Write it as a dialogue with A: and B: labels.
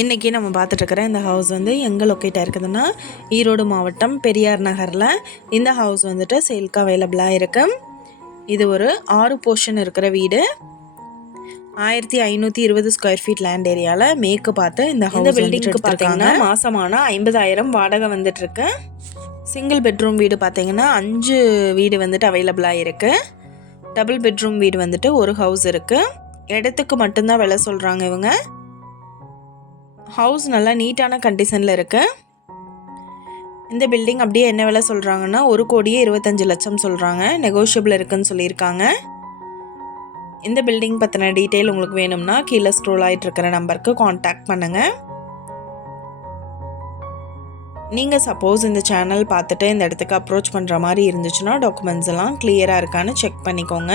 A: இன்றைக்கி நம்ம பார்த்துட்ருக்கிற இந்த ஹவுஸ் வந்து எங்கே லொக்கேட்டாக இருக்குதுன்னா ஈரோடு மாவட்டம் பெரியார் நகரில். இந்த ஹவுஸ் வந்துட்டு சேல்க்கு அவைலபிளாக இருக்கு. இது ஒரு ஆறு போர்ஷன் இருக்கிற வீடு. ஆயிரத்தி ஐநூற்றி இருபது ஸ்கொயர் ஃபீட் லேண்ட் ஏரியாவில் மேற்கு பார்த்து இந்த ஹவுஸ் பில்டிங்க்கு பார்த்தீங்கன்னா மாசமான ஐம்பதாயிரம் வாடகை வந்துட்டுருக்கு சிங்கிள் பெட்ரூம் வீடு பார்த்தீங்கன்னா அஞ்சு வீடு வந்துட்டு அவைலபிளாக இருக்குது டபுள் பெட்ரூம் வீடு வந்துட்டு ஒரு ஹவுஸ் இருக்குது இடத்துக்கு மட்டும்தான் விலை சொல்கிறாங்க இவங்க. ஹவுஸ் நல்லா நீட்டான கண்டிஷனில் இருக்குது இந்த பில்டிங் அப்படியே என்ன விலை சொல்கிறாங்கன்னா ஒரு கோடியே இருபத்தஞ்சு லட்சம் சொல்கிறாங்க நெகோஷியபிள் இருக்குன்னு சொல்லியிருக்காங்க. இந்த பில்டிங் பற்றின டீட்டெயில் உங்களுக்கு வேணும்னா கீழே ஸ்க்ரோல் ஆகிட்டு இருக்கிற நம்பருக்கு காண்டாக்ட் பண்ணுங்கள் நீங்கள் சப்போஸ் இந்த சேனல் பார்த்துட்டு இந்த இடத்துக்கு அப்ரோச் பண்ணுற மாதிரி இருந்துச்சுன்னா டாக்குமெண்ட்ஸ் எல்லாம் கிளியராக இருக்கான்னு செக் பண்ணிக்கோங்க.